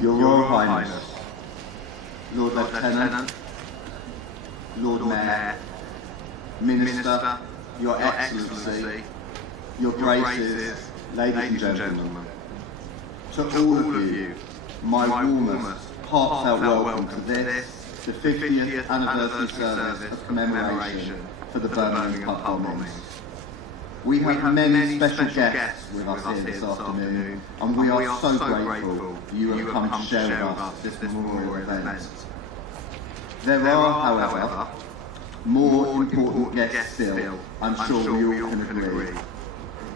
Your Royal Highness, Lord Lieutenant, Lord Mayor, Minister, Your Excellency, Your Graces, ladies and gentlemen, to all of you, my warmest, heartfelt welcome to this, the 50th anniversary service of commemoration for the Birmingham pub bombings. We have many special guests with us here this afternoon, and we are so grateful you have come to share with us this memorial event. There are, however, more important guests still, I'm sure we all can agree.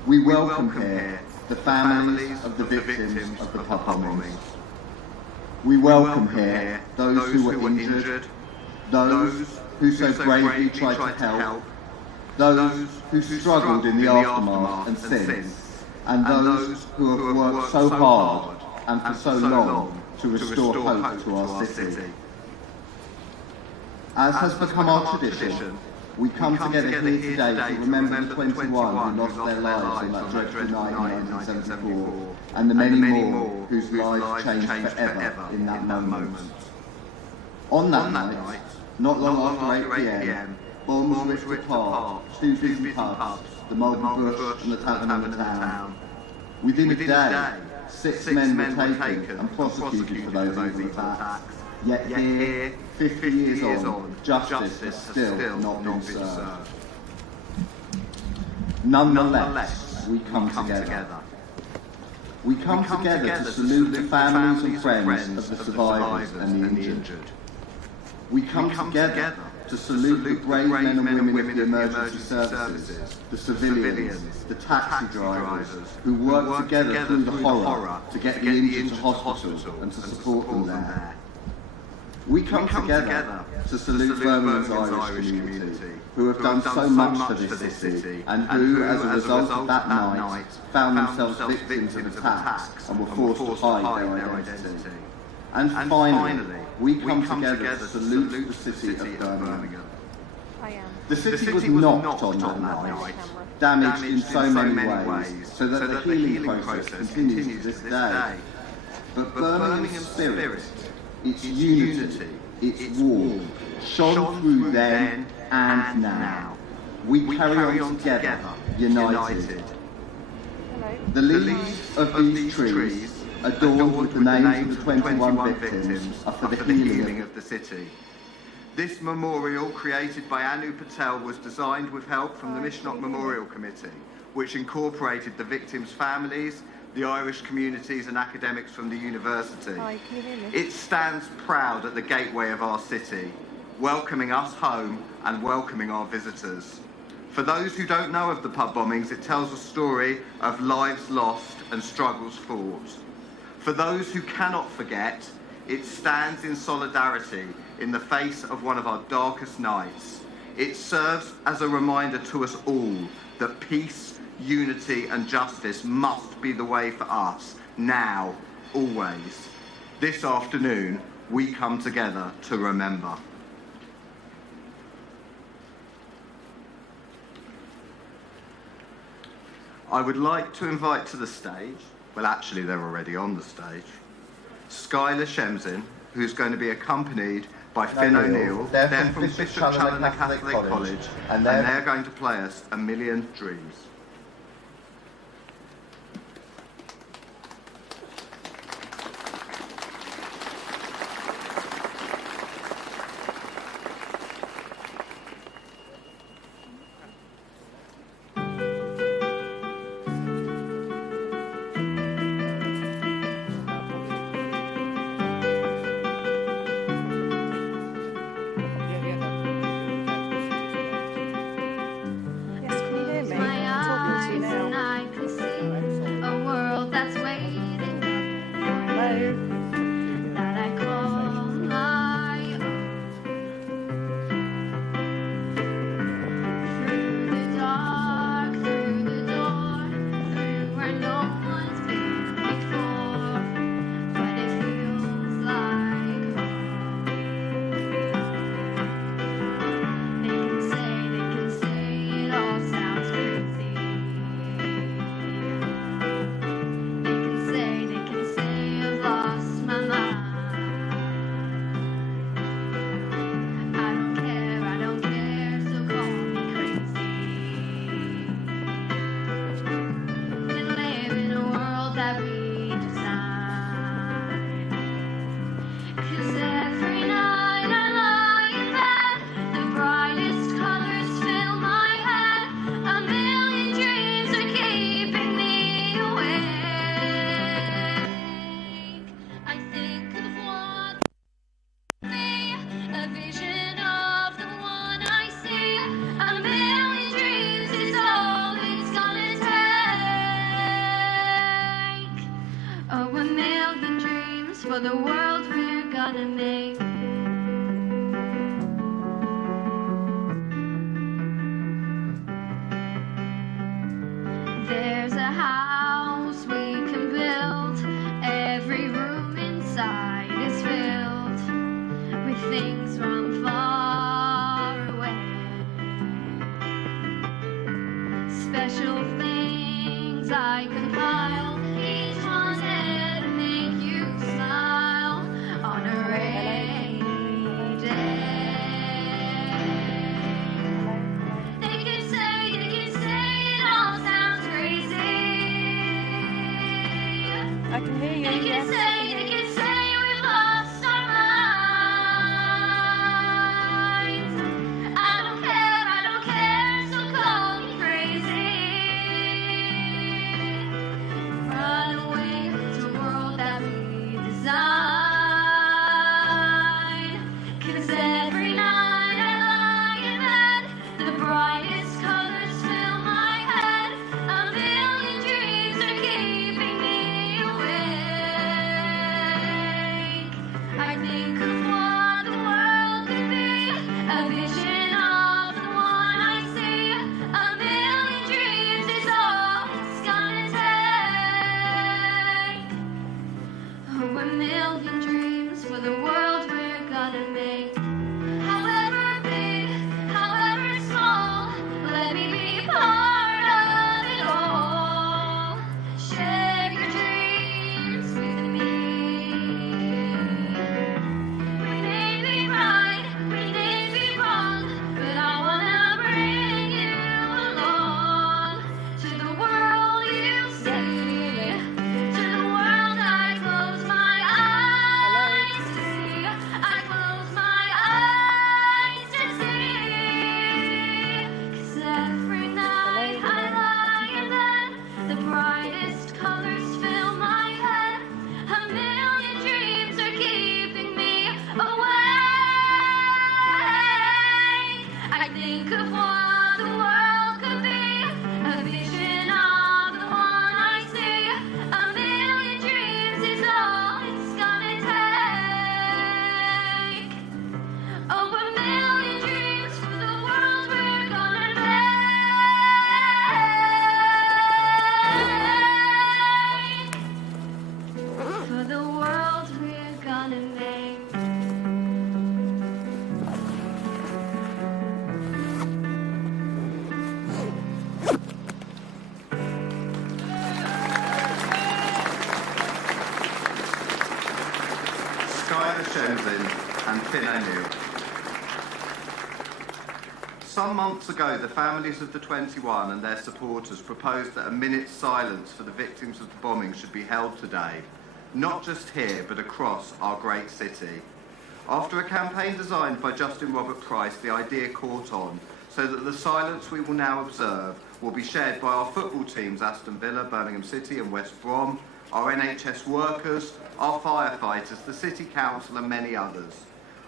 We welcome here the families of the victims of the pub bombings. We welcome here those who were injured, those who so bravely tried to help, those who struggled in the aftermath and since, and those who have worked so hard and for so long to restore hope to our city. As has become our tradition, we come together here today to remember the 21 who lost their lives on that dreadful night in 1974, and the many more whose lives changed forever in that moment. On that night, not long after 8 p.m, bombs ripped apart two busy pubs, the Malden Bush and the Tavern in the Town. Within a day, 6 men were taken and prosecuted for those evil attacks. Yet here, 50 years on, justice has still not been served. Nonetheless, we come together. We come together to salute the families and friends of the survivors and the injured. We come together to salute the brave men and women of the emergency services, the civilians, the taxi drivers, who work together through the horror to get the injured to hospital and to support them there. We come together to salute Birmingham's Irish community, who have done so much for this city, and who, as a result of that night, found themselves victims of attacks and were forced to hide their identity. And finally, we come together to salute the city of Birmingham. The city was knocked on that night, damaged in so many ways, so that the healing process continues to this day. But Birmingham's spirit, its unity, its warmth, shone through then and now. We carry on together, united. The leaves of these trees, adorned with the names of the 21 victims, are for the healing of the city. This memorial, created by Anu Patel, was designed with help from the Mishnok Memorial Committee, which incorporated the victims' families, the Irish communities and academics from the university. Hi, can you hear me? It stands proud at the gateway of our city, welcoming us home and welcoming our visitors. For those who don't know of the pub bombings, it tells a story of lives lost and struggles fought. For those who cannot forget, it stands in solidarity in the face of one of our darkest nights. It serves as a reminder to us all that peace, unity and justice must be the way for us, now, always. This afternoon, we come together to remember. I would like to invite to the stage, well actually they're already on the stage, Skylar Shemzin, who's going to be accompanied by Finn O'Neill. They're from Bishop Challoner Catholic College, and they're going to play us A Million Dreams. Lost dreams for the world we're gonna make. There's a house we can build. Every room inside is filled with things from far away. Special things I compile, each one's there to make you smile on a rainy day. They can say it all sounds crazy. I can hear you. They can Yes. say we've lost our minds. I don't care, so call me crazy. Run away to a world that we design. 'Cause every night I lie in bed, the brightest colors fill my head. A million dreams are keeping me awake. I think of what the world could be, a vision of the one I see. A million dreams is all it's gonna take. Oh, a million dreams for the world we're gonna make. However big, however small, let me be part of it all. Share your dreams with me. We may be right, we may be wrong, but I wanna bring you along to the world you see, to the world I close my eyes to see. I close my eyes to see. 'Cause every night I lie in bed, the brightest colors fill my head. A million dreams are keeping me awake. I think of what the world could be, a vision of the one I see. A million dreams is all it's gonna take. Oh, a million dreams for the world we're gonna make. For the world we're gonna make. Skylar Shenzin and Finn O'Neill. Some months ago, the families of the 21 and their supporters proposed that a minute's silence for the victims of the bombing should be held today, not just here, but across our great city. After a campaign designed by Justin Robert Price, the idea caught on, so that the silence we will now observe will be shared by our football teams, Aston Villa, Birmingham City and West Brom, our NHS workers, our firefighters, the City Council and many others.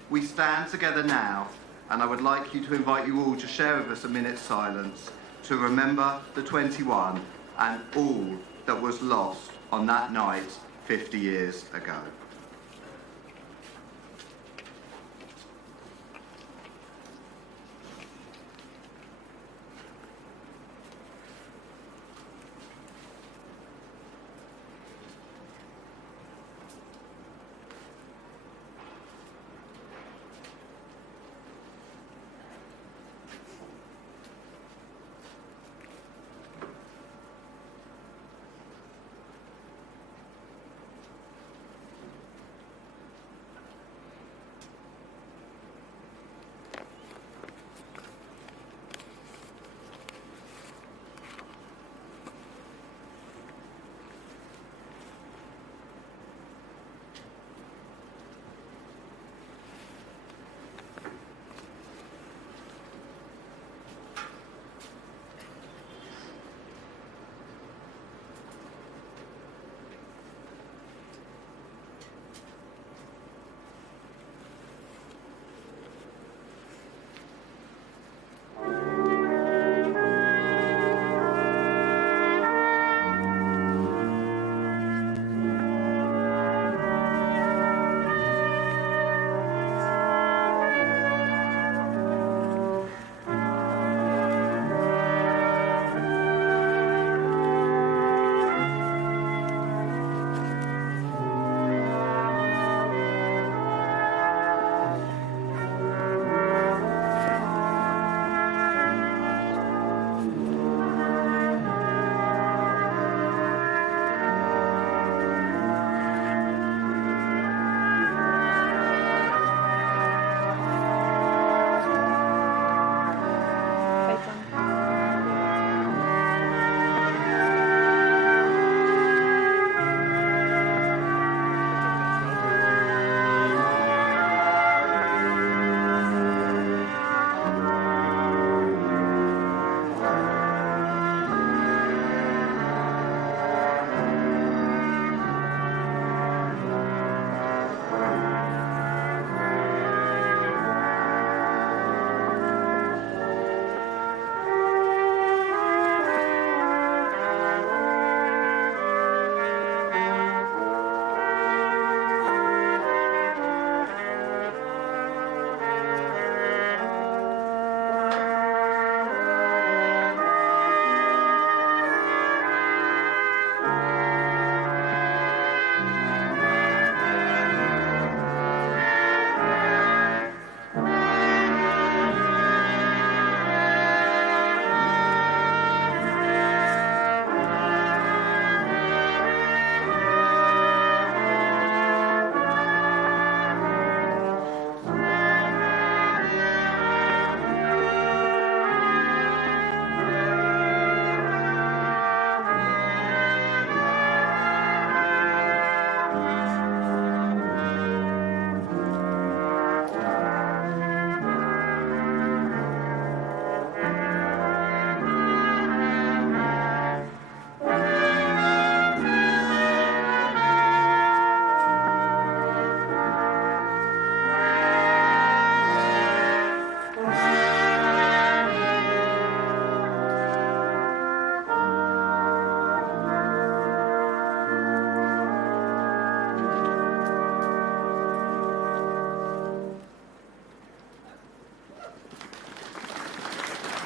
We stand together now, and I would like you to invite you all to share with us a minute's silence to remember the 21 and all that was lost on that night 50 years ago.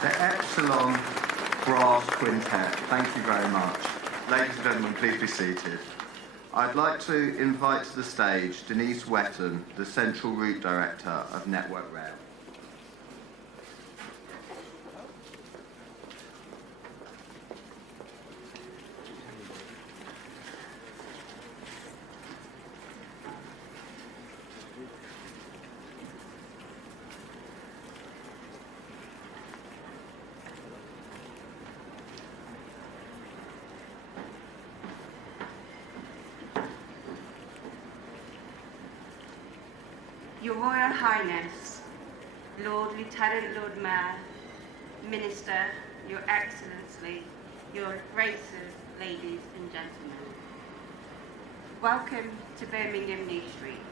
The Epsilon Brass Quintet. Thank you very much. Ladies and gentlemen, please be seated. I'd like to invite to the stage Denise Wetton, the Central Route Director of Network Rail. Your Royal Highness, Lord Lieutenant Lord Mayor, Minister, Your Excellency, Your Graces, ladies and gentlemen. Welcome to Birmingham New Street.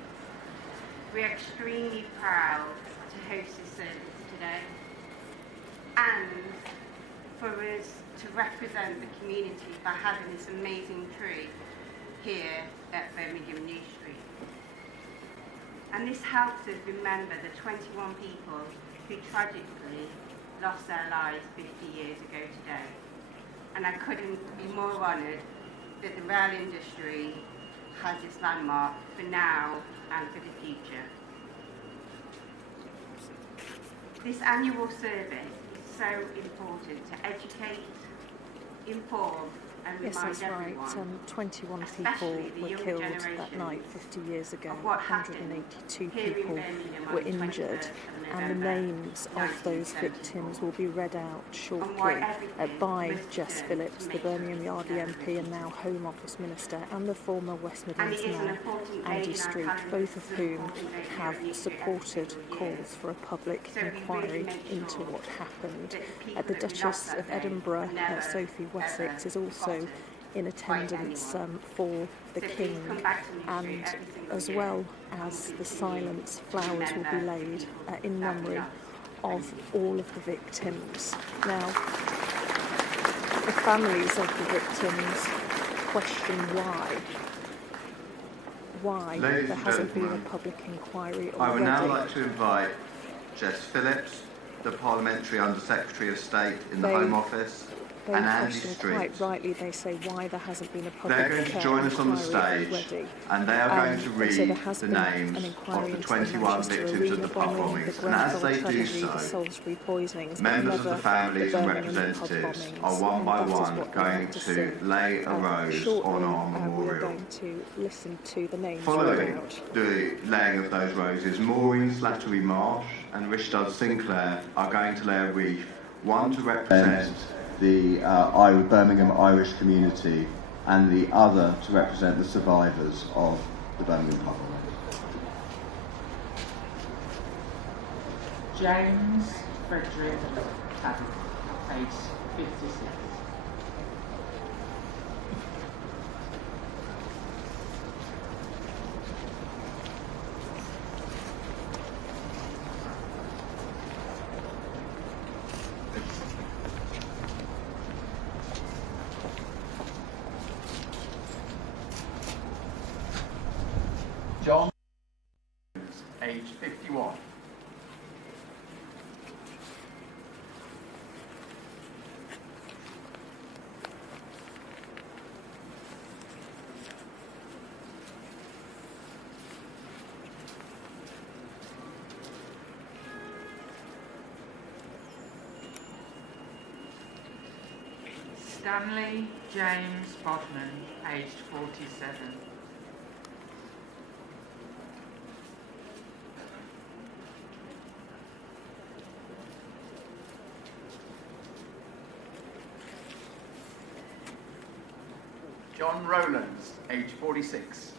We're extremely proud to host this service today and for us to represent the community by having this amazing tree here at Birmingham New Street. And this helps us remember the 21 people who tragically lost their lives 50 years ago today. And I couldn't be more honoured that the rail industry has this landmark for now and for the future. This annual service is so important to educate, inform, and Yes, remind that's right. everyone, 21 people especially the were young killed that generation, night 50 years ago. of what happened 182 here in people Birmingham on were the injured, 21st of and the November, names of those 1974. victims will be read out shortly why everything by must Jess turn Phillips, to the make sure Birmingham this Yardie never MP and repeats. now Home Office Minister, and the former West And Midlands it is an Mayor, important day Andy in our Street, calendar. both of It's an whom important day here have at New Street supported every single calls year. for a public So we really inquiry make into sure what happened. that the people The that we lost Duchess that of day Edinburgh, are never, Sophie Wessex, ever is also forgotten in by attendance anyone. for the So please King, come back to New Street and every single as year, well and as we'll the continue silence, to flowers will be remember the laid people in that we memory lost. of all of the victims. Now, the families of the victims question why Ladies there and hasn't been a gentlemen, public inquiry I would now already. like to invite Jess Phillips, the Parliamentary Under-Secretary of State in the They- Home Office, They and Andy question Street. quite rightly, they say, why there hasn't been a public They're going to join us on the inquiry stage, already. and they are going to So read there has the been names an inquiry of the into 21 Manchester victims Arena of the pub bombing, the bombings, and as Grenfell they do tragedy, the so, Salisbury poisonings, members of never the families the and Birmingham pub representatives bombings, are one by and that is one what they going want to see. lay a rose Shortly, on our we are memorial. going to listen to the names read Following out. the laying of those roses, Maureen Slattery Marsh and Richard Sinclair are going to lay a wreath, one to represent the Birmingham Irish community and the other to represent the survivors of the Birmingham pub bombings. James Frederick Caddick, age 56. John, age 51. Stanley James Bodman, aged 47. John Rowlands, age 46.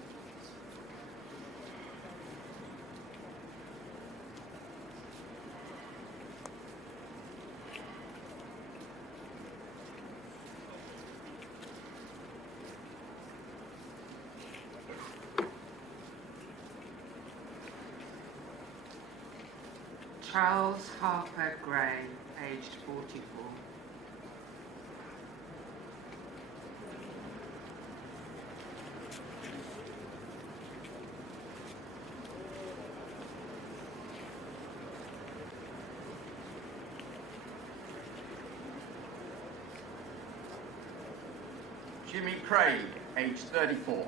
Charles Harper Gray, aged 44. Jimmy Craig, aged 34.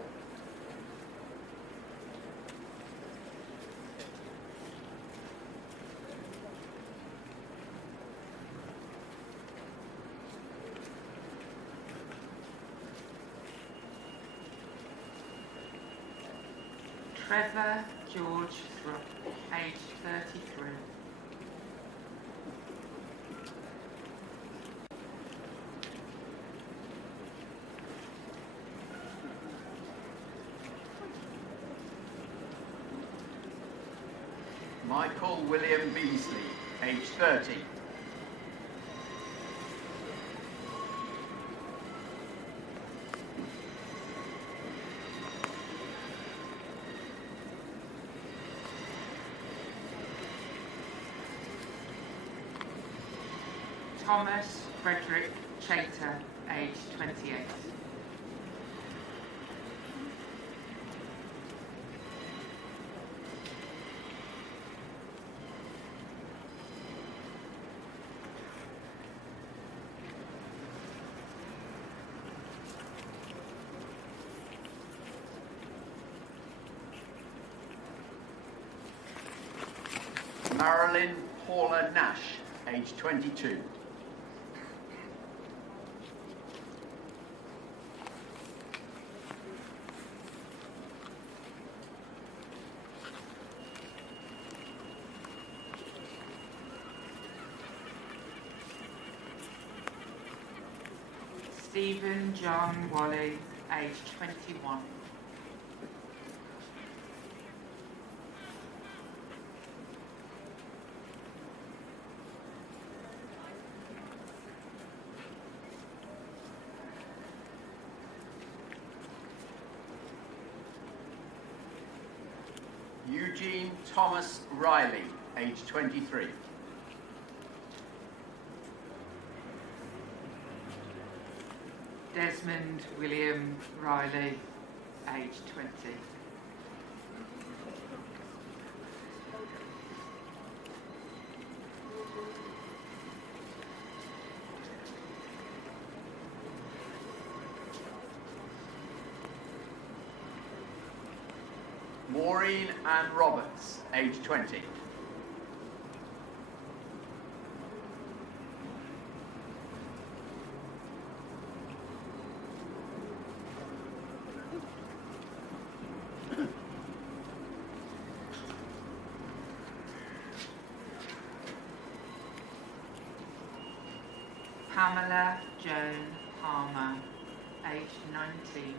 Trevor George Thrupp, aged 33. Michael William Beasley, aged 30. Thomas Frederick Chater, aged 28. Marilyn Paula Nash, aged 22. Stephen John Wally, aged 21. Eugene Thomas Riley, aged 23. Desmond William Riley, aged 20. Maureen Ann Roberts, aged 20. Pamela Joan Palmer, aged 19.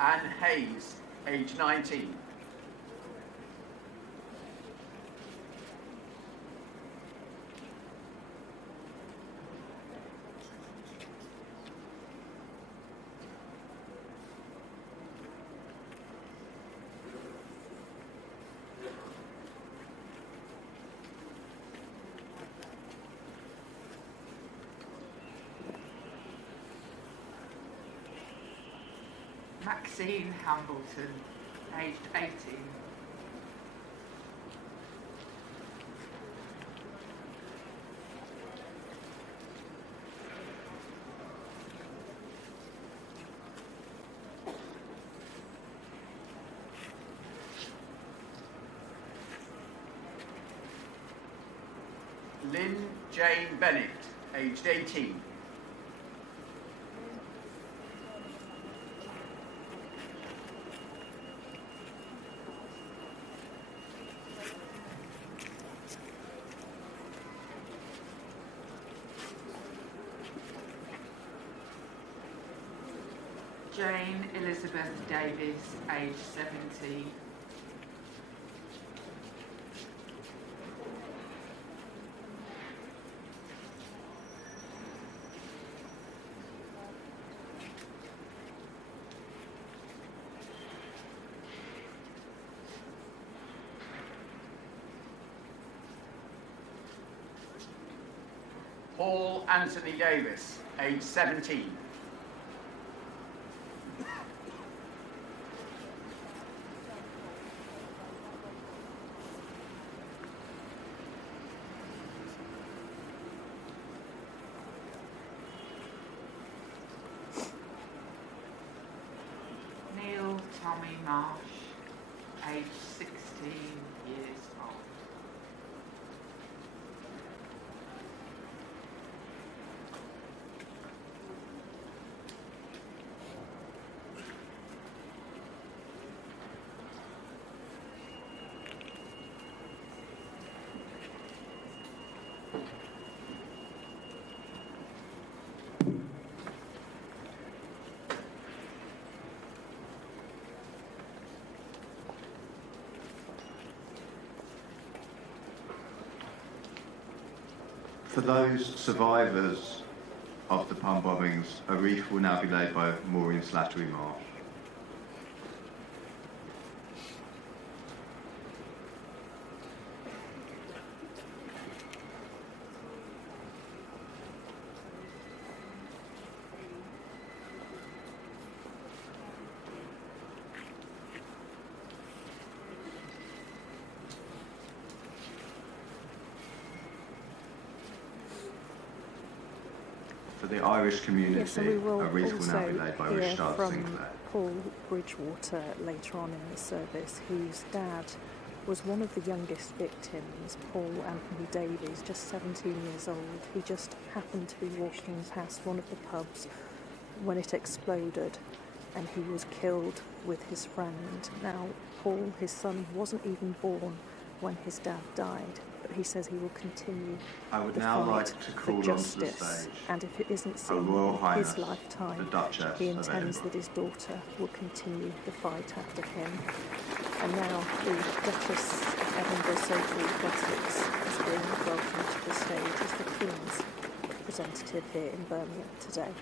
Anne Hayes, aged 19. Maxine Hambleton, aged 18. Lynn Jane Bennett, aged 18. Jane Elizabeth Davis, aged 17. Paul Anthony Davis, aged 17. Tommy Marsh, aged 16 years old. For those survivors of the pub bombings, a wreath will now be laid by Maureen Slattery Marsh. For the Irish community, Yes, and we will a wreath will now also be laid by hear Richard from Sinclair. Paul Bridgewater later on in the service, whose dad was one of the youngest victims, Paul Anthony Davies, just 17 years old. He just happened to be walking past one of the pubs when it exploded, and he was killed with his friend. Now, Paul, his son, wasn't even born when his dad died, but he says he will continue I would the now fight like to for call onto the justice, stage and if it isn't Her Royal seen in Highness, his lifetime, the Duchess he of intends Edinburgh. that his daughter will continue the fight after him. And now the Duchess of Edinburgh, so-called Wessex, is being welcomed to the stage as the Queen's representative here in Birmingham today.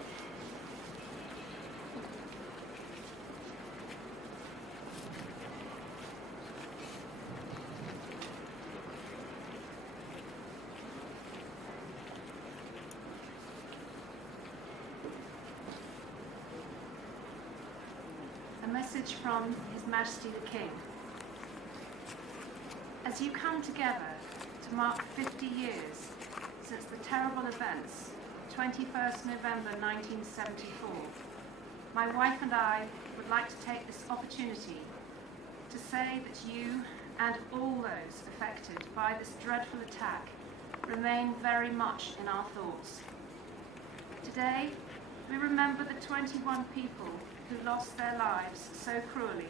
A message from His Majesty the King. As you come together to mark 50 years since the terrible events, 21st November 1974, my wife and I would like to take this opportunity to say that you and all those affected by this dreadful attack remain very much in our thoughts. Today, we remember the 21 people who lost their lives so cruelly,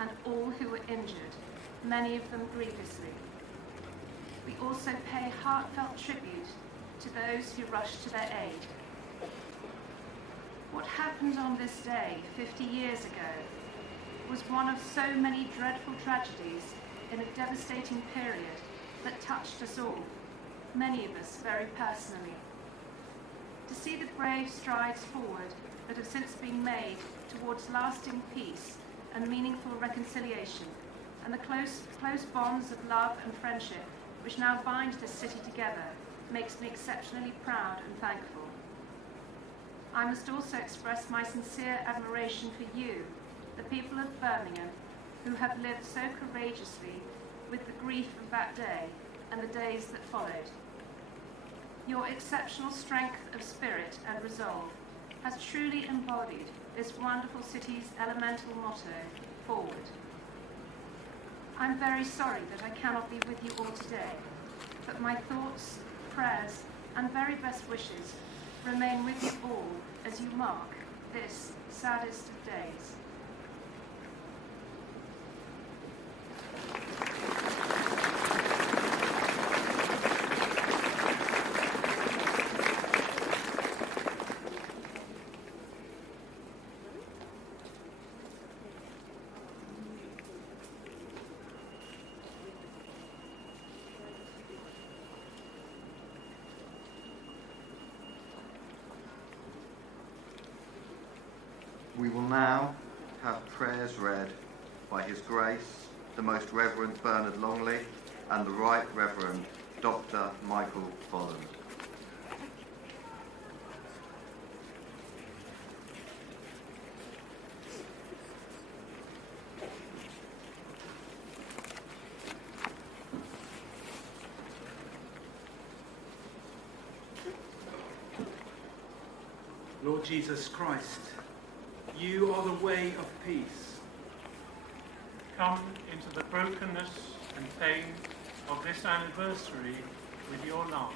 and all who were injured, many of them grievously. We also pay heartfelt tribute to those who rushed to their aid. What happened on this day 50 years ago was one of so many dreadful tragedies in a devastating period that touched us all, many of us very personally. To see the brave strides forward that have since been made towards lasting peace and meaningful reconciliation, and the close bonds of love and friendship which now bind this city together, makes me exceptionally proud and thankful. I must also express my sincere admiration for you, the people of Birmingham, who have lived so courageously with the grief of that day and the days that followed. Your exceptional strength of spirit and resolve has truly embodied this wonderful city's elemental motto, forward. I'm very sorry that I cannot be with you all today, but my thoughts, prayers, and very best wishes remain with you all as you mark this saddest of days. We will now have prayers read by His Grace, the Most Reverend Bernard Longley, and the Right Reverend Dr. Michael Folland. Lord Jesus Christ, you are the way of peace. come into the brokenness and pain of this anniversary with your love.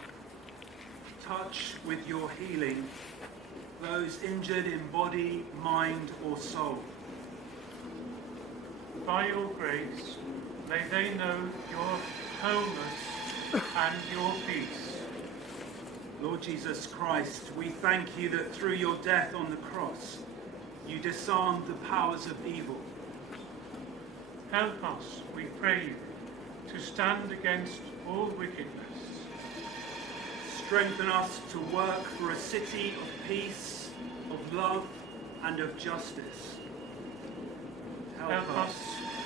Touch with your healing those injured in body, mind or soul. By your grace, may they know your wholeness and your peace. Lord Jesus Christ, we thank you that through your death on the cross, you disarmed the powers of evil. Help us, we pray you, to stand against all wickedness. Strengthen us to work for a city of peace, of love and of justice. Help us,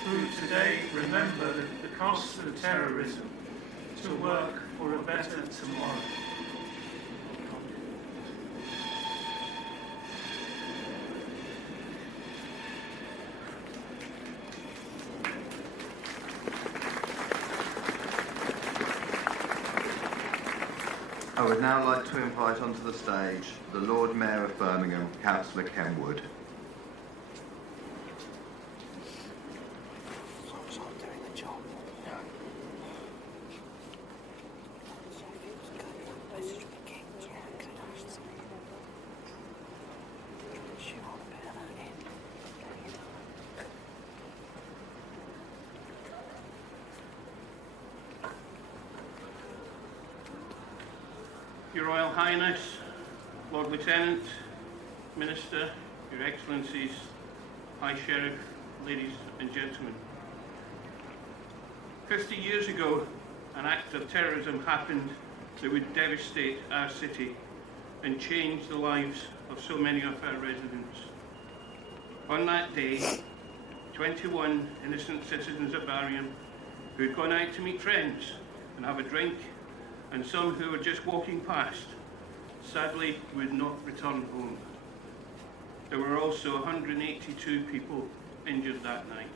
who today remember the cost of terrorism, to work for a better tomorrow. I would now like to invite onto the stage the Lord Mayor of Birmingham, Councillor Ken Wood. Your Royal Highness, Lord Lieutenant, Minister, Your Excellencies, High Sheriff, ladies and gentlemen. 50 years ago, an act of terrorism happened that would devastate our city and change the lives of so many of our residents. On that day, 21 innocent citizens of Birmingham who had gone out to meet friends and have a drink, and some who were just walking past, sadly would not return home. There were also 182 people injured that night.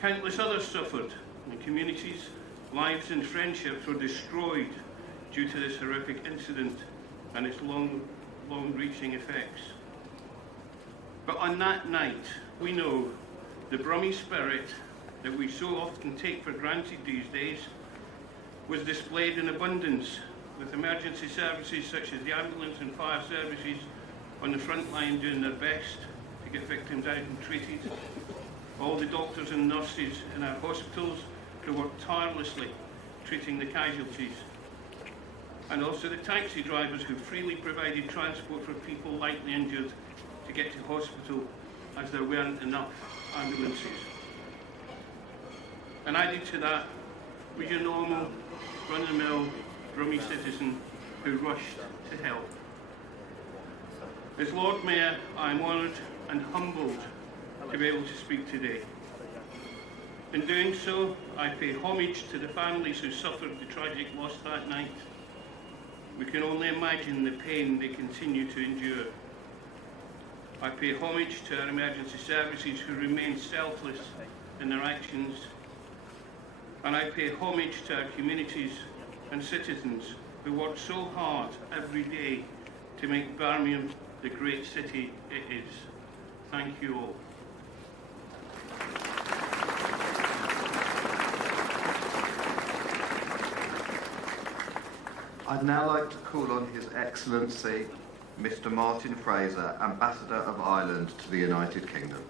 Countless others suffered, and communities, lives and friendships were destroyed due to this horrific incident and its long-reaching effects. But on that night, we know the Brummie spirit that we so often take for granted these days was displayed in abundance, with emergency services such as the ambulance and fire services on the front line doing their best to get victims out and treated. All the doctors and nurses in our hospitals who worked tirelessly treating the casualties. And also the taxi drivers who freely provided transport for people lightly injured to get to hospital as there weren't enough ambulances. And added to that was your normal run-of-the-mill Brummie citizen who rushed to help. As Lord Mayor, I am honoured and humbled to be able to speak today. In doing so, I pay homage to the families who suffered the tragic loss that night. We can only imagine the pain they continue to endure. I pay homage to our emergency services who remain selfless in their actions. And I pay homage to our communities and citizens who work so hard every day to make Birmingham the great city it is. Thank you all. I'd now like to call on His Excellency, Mr. Martin Fraser, Ambassador of Ireland to the United Kingdom.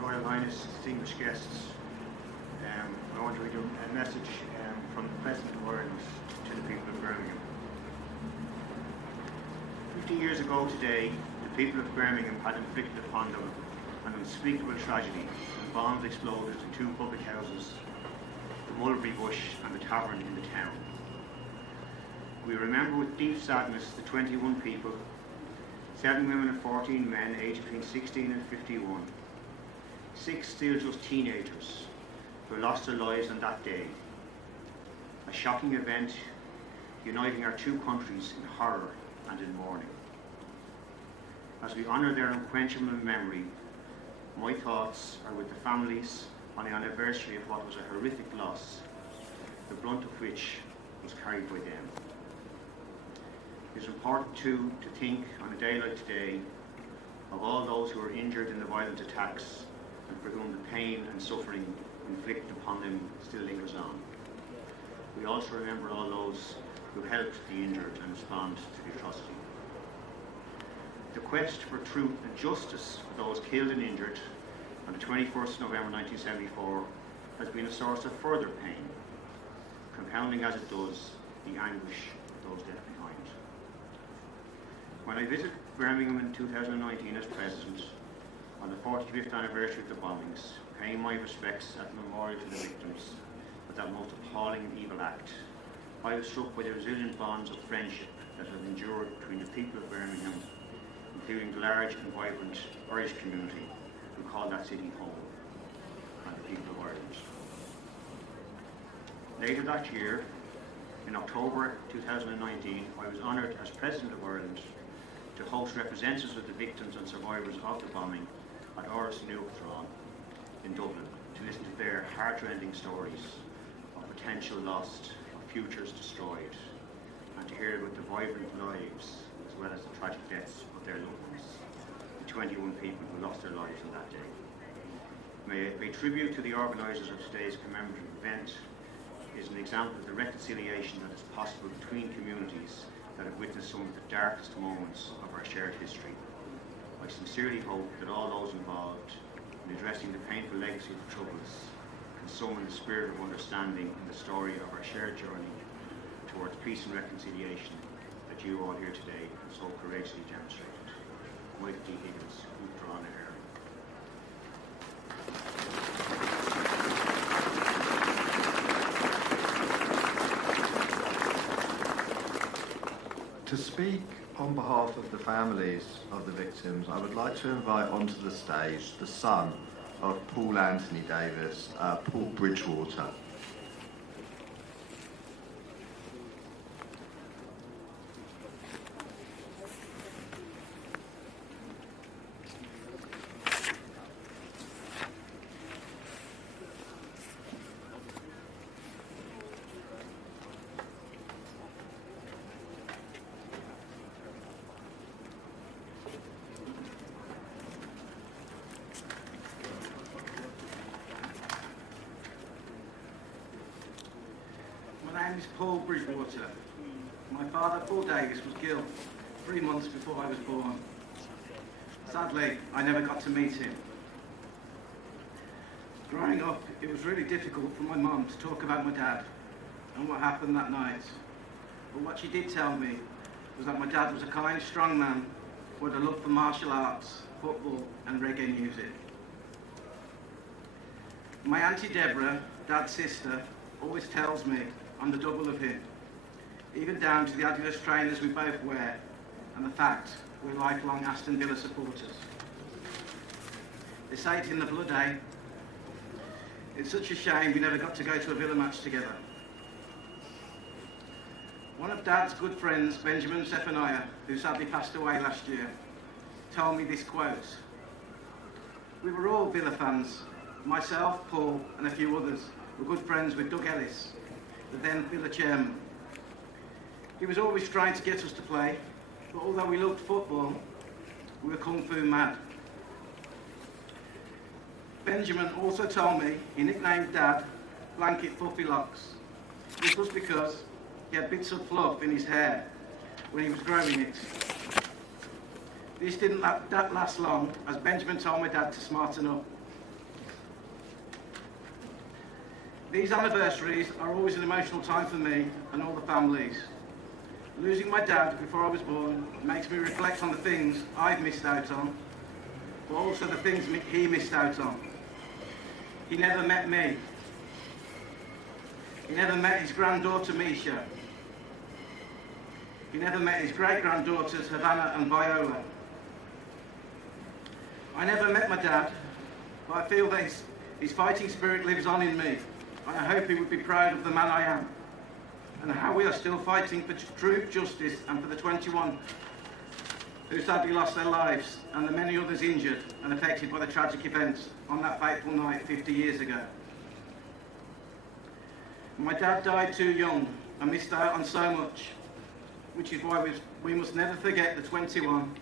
Royal Highness, distinguished guests, I want to read a message from the President of Ireland to the people of Birmingham. 50 years ago today, the people of Birmingham had inflicted upon them an unspeakable tragedy when bombs exploded in two public houses, the Mulberry Bush and the tavern in the town. We remember with deep sadness the 21 people, 7 women and 14 men aged between 16 and 51, 6 still just teenagers who lost their lives on that day. A shocking event uniting our two countries in horror and in mourning. As we honour their unquenchable memory, my thoughts are with the families on the anniversary of what was a horrific loss, the brunt of which was carried by them. It is important too to think on a day like today of all those who were injured in the violent attacks and for whom the pain and suffering inflicted upon them still lingers on. We also remember all those who helped the injured and respond to the atrocity. The quest for truth and justice for those killed and injured on the 21st of November 1974 has been a source of further pain, compounding as it does the anguish of those left behind. When I visited Birmingham in 2019 as President, on the 45th anniversary of the bombings, paying my respects at the memorial to the victims of that most appalling and evil act, I was struck by the resilient bonds of friendship that have endured between the people of Birmingham, including the large and vibrant Irish community who call that city home, and the people of Ireland. Later that year, in October 2019, I was honoured as President of Ireland to host representatives of the victims and survivors of the bombing at Áras Nuachtaráin in Dublin to listen to their heart-rending stories of potential lost, of futures destroyed, and to hear about the vibrant lives as well as the tragic deaths of their loved ones, the 21 people who lost their lives on that day. May I pay tribute to the organisers of today's commemorative event is an example of the reconciliation that is possible between communities that have witnessed some of the darkest moments of our shared history. I sincerely hope that all those involved in addressing the painful legacy of the Troubles can summon the spirit of understanding in the story of our shared journey towards peace and reconciliation that you all here today have so courageously demonstrated. Michael D. Higgins, Uachtaráin Éireann. To speak on behalf of the families of the victims, I would like to invite onto the stage the son of Paul Anthony Davis, Paul Bridgewater. My name is Paul Bridgewater. My father, Paul Davis, was killed 3 months before I was born. Sadly, I never got to meet him. Growing up, it was really difficult for my mum to talk about my dad and what happened that night. But what she did tell me was that my dad was a kind, strong man who had a love for martial arts, football and reggae music. My Auntie Deborah, Dad's sister, always tells me I'm the double of him, even down to the Adidas trainers we both wear and the fact we're lifelong Aston Villa supporters. They say it in the blood, eh? It's such a shame we never got to go to a Villa match together. One of Dad's good friends, Benjamin Zephaniah, who sadly passed away last year, told me this quote. We were all Villa fans. Myself, Paul and a few others were good friends with Doug Ellis, the then Villa chairman. He was always trying to get us to play, but although we loved football, we were kung fu mad. Benjamin also told me he nicknamed Dad Blanket Fluffy Locks. This was because he had bits of fluff in his hair when he was growing it. This didn't last long, as Benjamin told my dad to smarten up. These anniversaries are always an emotional time for me and all the families. Losing my dad before I was born makes me reflect on the things I've missed out on, but also the things he missed out on. He never met me. He never met his granddaughter Misha. He never met his great-granddaughters Havana and Viola. I never met my dad, but I feel that his fighting spirit lives on in me. And I hope he would be proud of the man I am, and how we are still fighting for truth, justice, and for the 21 who sadly lost their lives, and the many others injured and affected by the tragic events on that fateful night 50 years ago. My dad died too young and missed out on so much, which is why we must never forget the 21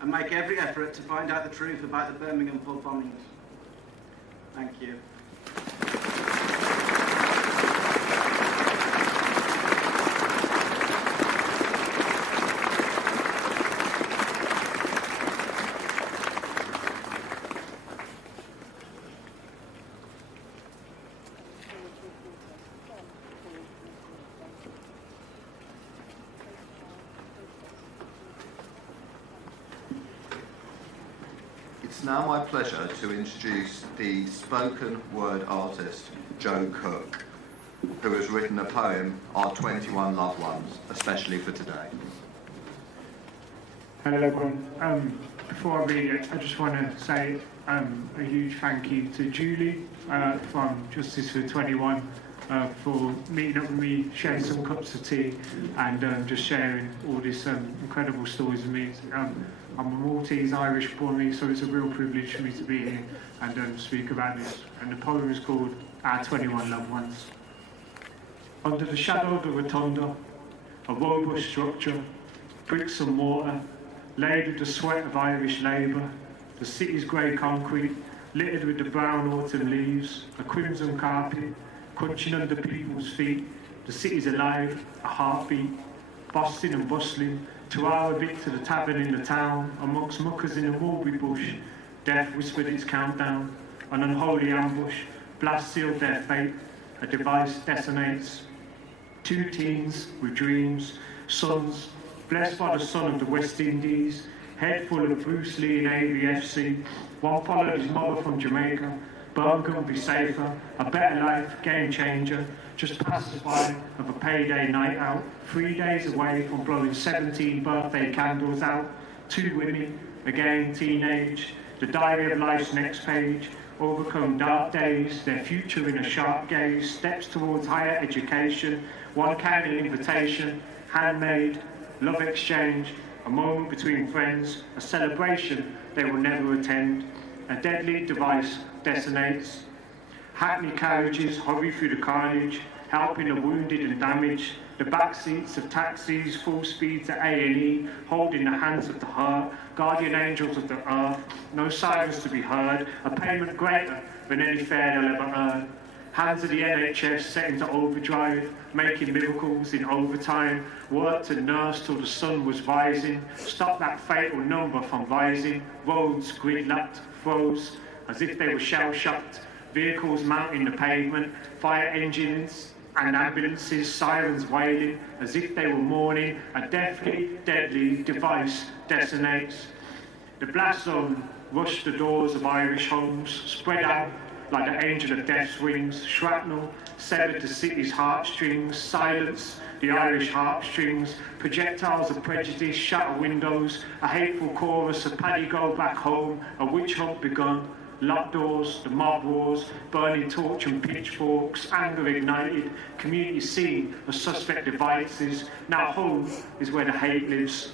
and make every effort to find out the truth about the Birmingham pub bombings. Thank you. It's now my pleasure to introduce the spoken word artist, Joe Cook, who has written a poem, Our 21 Loved Ones, especially for today. Hello everyone. Before I read it, I just want to say a huge thank you to Julie from Justice for 21 for meeting up with me, sharing some cups of tea and just sharing all these incredible stories with me. I'm a Maltese Irish born, so it's a real privilege for me to be here and speak about this. And the poem is called Our 21 Loved Ones. Under the shadow of the rotunda, a robust structure, bricks and mortar, laid with the sweat of Irish labour, the city's grey concrete, littered with the brown autumn leaves, a crimson carpet, crunching under people's feet, the city's alive, a heartbeat, busting and bustling, 2 hour bit to the tavern in the town, amongst muckers in a mulberry bush, death whispered its countdown, an unholy ambush, blast sealed their fate, a device detonates. 2 teens with dreams, sons, blessed by the son of the West Indies, head full of Bruce Lee and ABFC, one followed his mother from Jamaica, Birmingham be safer, a better life, game changer, just passersby of a payday night out, 3 days away from blowing 17 birthday candles out, 2 women, again teenage, the diary of life's next page, overcome dark days, their future in a sharp gaze, steps towards higher education, one candle invitation, handmade, love exchange, a moment between friends, a celebration they will never attend, a deadly device detonates. Hackney carriages hurry through the carnage, helping the wounded and damaged, the back seats of taxis full speed to A&E, holding the hands of the hurt, guardian angels of the earth, no sirens to be heard, a payment greater than any fare they'll ever earn. Hands of the NHS set into overdrive, making miracles in overtime, worked and nursed till the sun was rising, stopped that fatal number from rising, roads gridlocked, froze, as if they were shell-shocked, vehicles mounting the pavement, fire engines and ambulances, sirens wailing, as if they were mourning, a deathly, deadly device detonates. The blast zone rushed the doors of Irish homes, spread out like the angel of death's wings, shrapnel severed the city's heartstrings, silence the Irish heartstrings, projectiles of prejudice shatter windows, a hateful chorus of Paddy go back home, a witch hunt begun, locked doors, the mob wars, burning torch and pitchforks, anger ignited, community seen as suspect devices, now home is where the hate lives.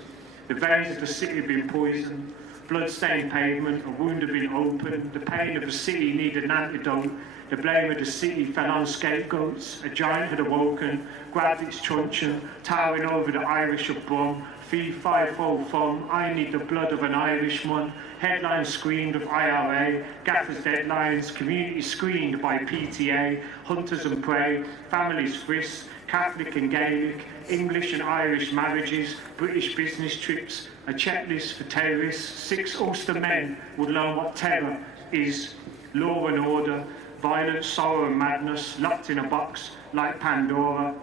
The veins of the city have been poisoned, blood-stained pavement, a wound had been opened, the pain of the city needed an antidote, the blame of the city fell on scapegoats, a giant had awoken, grabbed its truncheon, towering over the Irish of Brum, fee fi-fo fum, I need the blood of an Irishman, headlines screamed of IRA, gaffers deadlines, community screened by PTA, hunters and prey, families frisked, Catholic and Gaelic, English and Irish marriages, British business trips, a checklist for terrorists, 6 Ulster men would learn what terror is, law and order, violence, sorrow and madness, locked in a box like Pandora.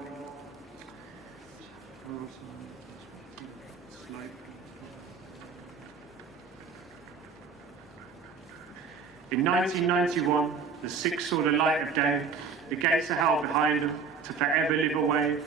In 1991, the 6 saw the light of day, the gates of hell behind them, to forever live away,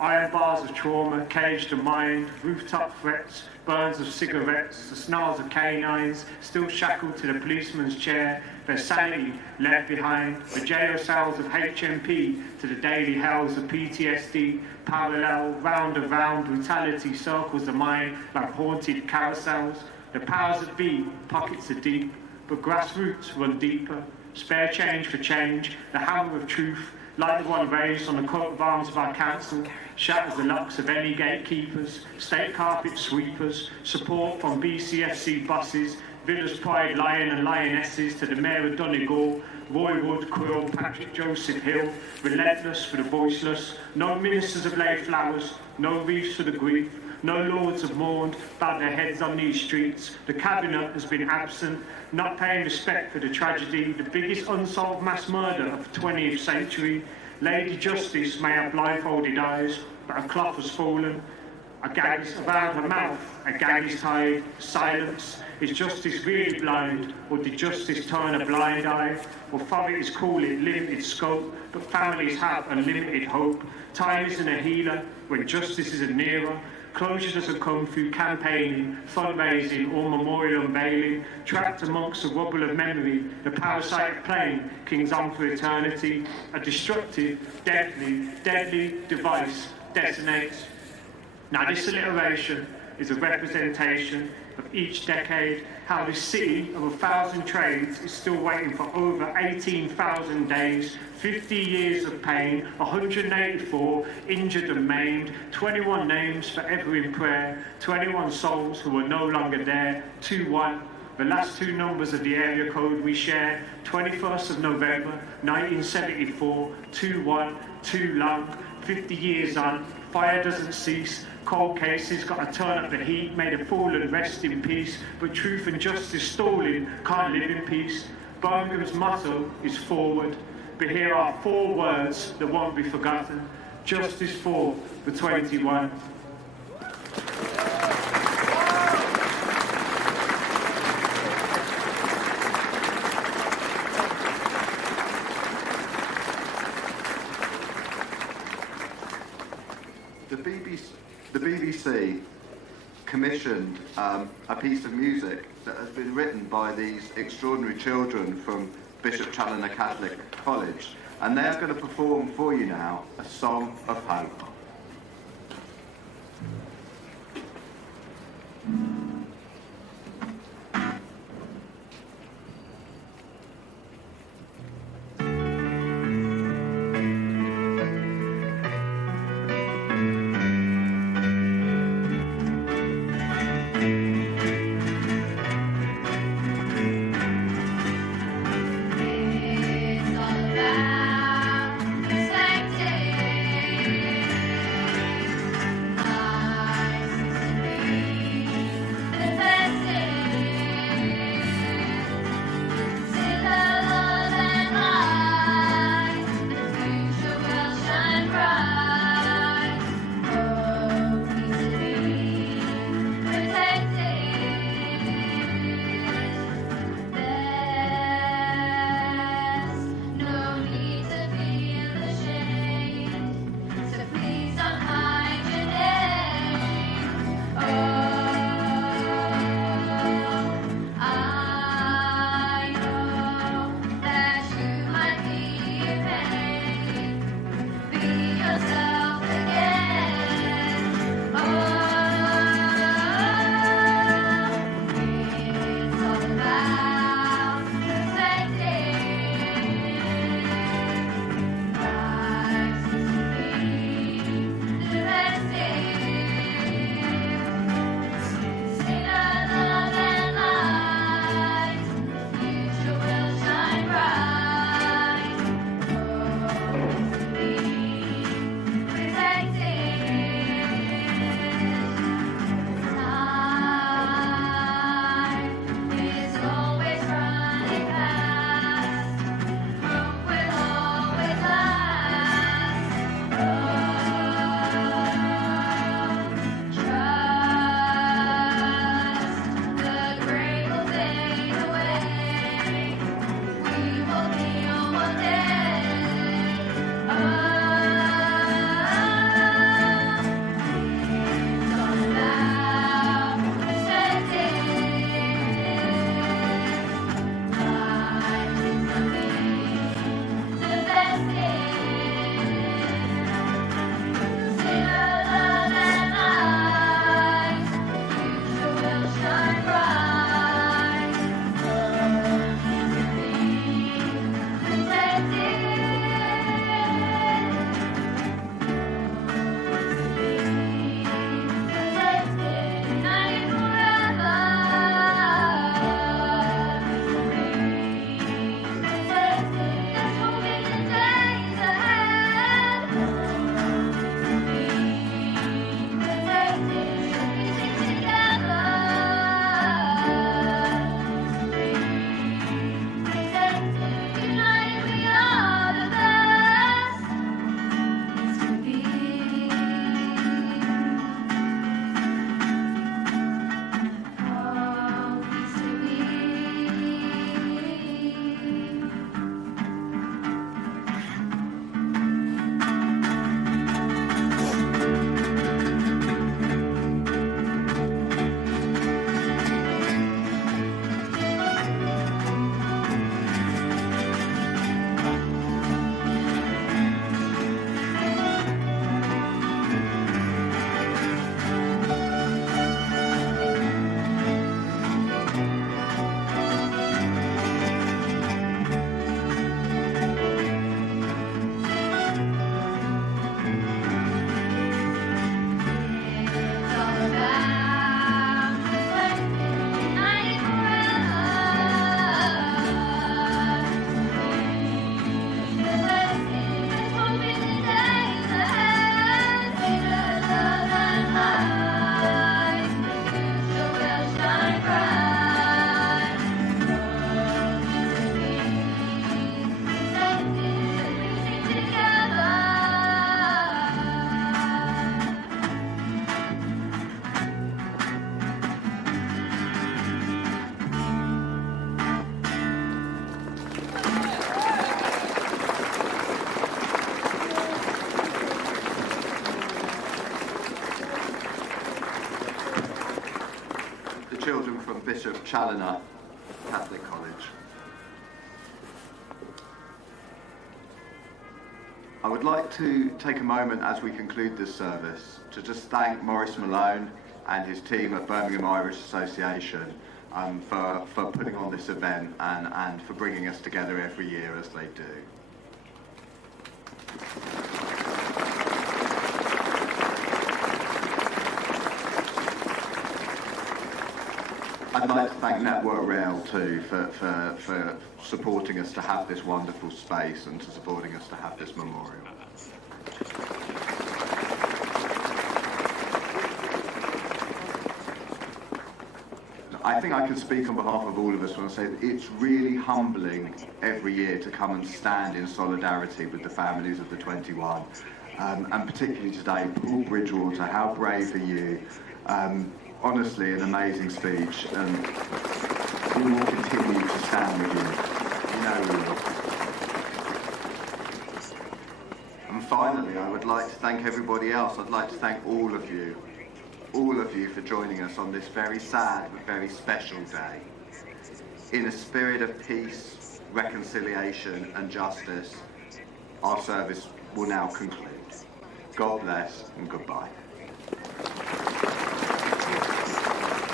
Iron bars of trauma, caged to mind, rooftop threats, burns of cigarettes, the snarls of canines, still shackled to the policeman's chair, their sanity left behind, the jail cells of HMP to the daily hells of PTSD, parallel, round and round, brutality circles the mind like haunted carousels. The powers that be, pockets are deep, but grassroots run deeper. Spare change for change, the hammer of truth, like the one raised on the coat of arms of our council, shatters the locks of any gatekeepers, state carpet sweepers, support from BCFC buses, Villa's Pride Lion and Lionesses to the Mayor of Donegal, Roy Wood, Quill, Patrick Joseph Hill, relentless for the voiceless, no ministers have laid flowers, no wreaths for the grief, no lords have mourned, bowed their heads on these streets. The cabinet has been absent, not paying respect for the tragedy, the biggest unsolved mass murder of the 20th century. Lady Justice may have blindfolded eyes, but her cloth has fallen. A gag is around her mouth, a gag is tied. Silence. Is justice really blind, or did justice turn a blind eye? Authorities call it limited scope, but families have unlimited hope. Time isn't a healer when justice isn't nearer. Closure doesn't come through campaigning, fundraising or memorial unveiling. Trapped amongst the rubble of memory, the parasitic plane kings on for eternity. A destructive, deadly device detonates. Now this alliteration is a representation of each decade, how this city of 1,000 trades is still waiting for over 18,000 days, 50 years of pain, 184 injured and maimed, 21 names forever in prayer, 21 souls who are no longer there, 2-1. The last two numbers of the area code we share, 21st of November, 1974, 2-1, too long, 50 years on, fire doesn't cease, cold cases got to turn up the heat, may the fallen rest in peace, but truth and justice stolen can't live in peace. Birmingham's motto is forward, but here are 4 words that won't be forgotten. Justice for the 21. The BBC commissioned a piece of music that has been written by these extraordinary children from Bishop Challoner Catholic College, and they're going to perform for you now a song of hope. It's all about perspective. Bishop Challoner Catholic College. I would like to take a moment as we conclude this service to just thank Maurice Malone and his team at Birmingham Irish Association for putting on this event and for bringing us together every year as they do. I'd like to thank Network Rail too for supporting us to have this wonderful space and to supporting us to have this memorial. I think I can speak on behalf of all of us when I say that it's really humbling every year to come and stand in solidarity with the families of the 21. And particularly today, Paul Bridgewater, how brave are you? Honestly, an amazing speech, and we will continue to stand with you. You know we will. And finally, I would like to thank everybody else. I'd like to thank all of you for joining us on this very sad but very special day. In a spirit of peace, reconciliation and justice, our service will now conclude. God bless and goodbye.